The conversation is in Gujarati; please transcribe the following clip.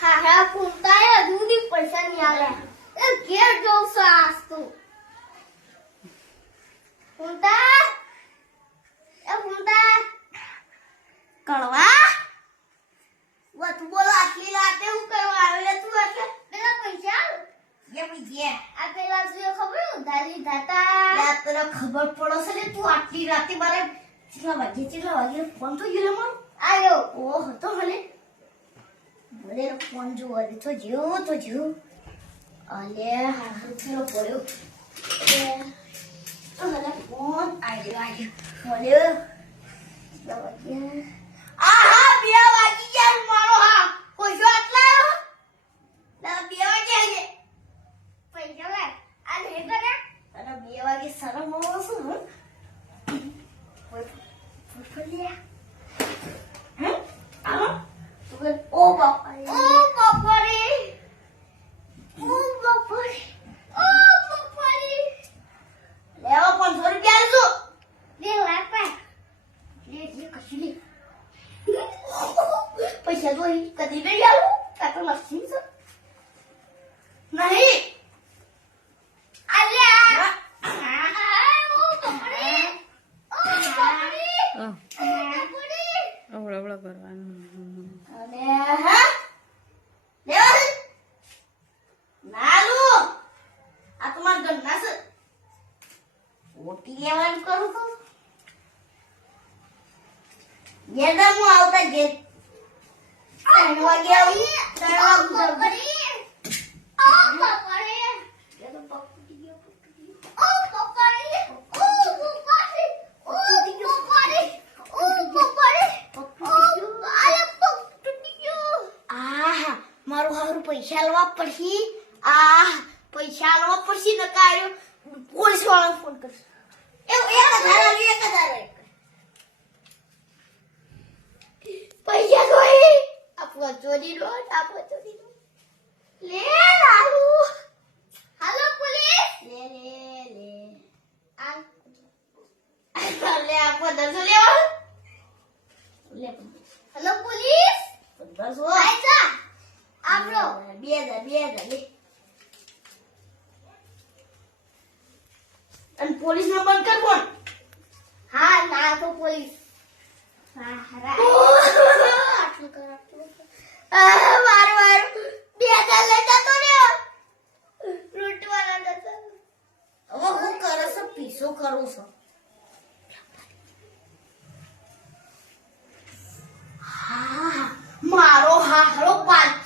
હારા ફૂંટાય હજુ પૈસા નહીં આવ્યા એ ઘેર જોઉં છું આજ તો ફૂંટા એ ફૂંટા કળવા વત બોલ આટલી રાતે હું કરવા આવેલા તું એટલે પેલા પૈસા લે બીજે આ પેલા તું ખબર ઉધારી દાતા યાર તને ખબર પડશે ને તું આટલી રાતે મારે કેટલા વાગે ફોન તો ગયો મારો આયો ઓહ તો ભલે ભલે ફોન જોવા દે તો જો અલે હારું પેલો પડ્યો તો મને ફોન આવ્યો ભલે આહા 2 વાગી ગયા મારો હા પૈસો આટલા ના 2 વાગ્યા છે પૈસા લે આ લે કરે તને 2 વાગે શરમ આવે છે ઓ બાપા રે લેવા 500 રૂપિયા આલજો લે લાપા લે કશું લે પૈસા તો કદી લઈ આવું આ તો મસ્તી છે નહીં અલ્યા અવળા કરવાનું અને હા લેવા નાલુ આ તમાર ગન્ના છે ઓટી લેવાનું કરું તો જેદા હું આવતા જે 3 વાગે આવી 3 વાગે ઓ બાપા રે એ તો પકડી ગયો ઓ બાપા રે ઓ બાપા રે ઓ બાપા રે ઓ બાપા રે આહ મારું હારું પૈસા લેવા પડશે પૈસા લેવા પડશે ન કાયો પોલીસ વાળાને ફોન કરશે એ 1000 પૈસા કોઈ આપો ચોરી લો લે લાલુ હાલો પોલીસ લે આ લે આપો 10 લેવા લે હેલો પોલીસ 10 આઈજા આપરો 2000 લે અને પોલીસ ને બંધ કર ફોન હા ના તો પોલીસ હા હરા આટલું કર મારો 2000 લેતા તો ને લૂંટવાના હતા હવે હું કરો છો પીસો કરું છું મારો હારો 5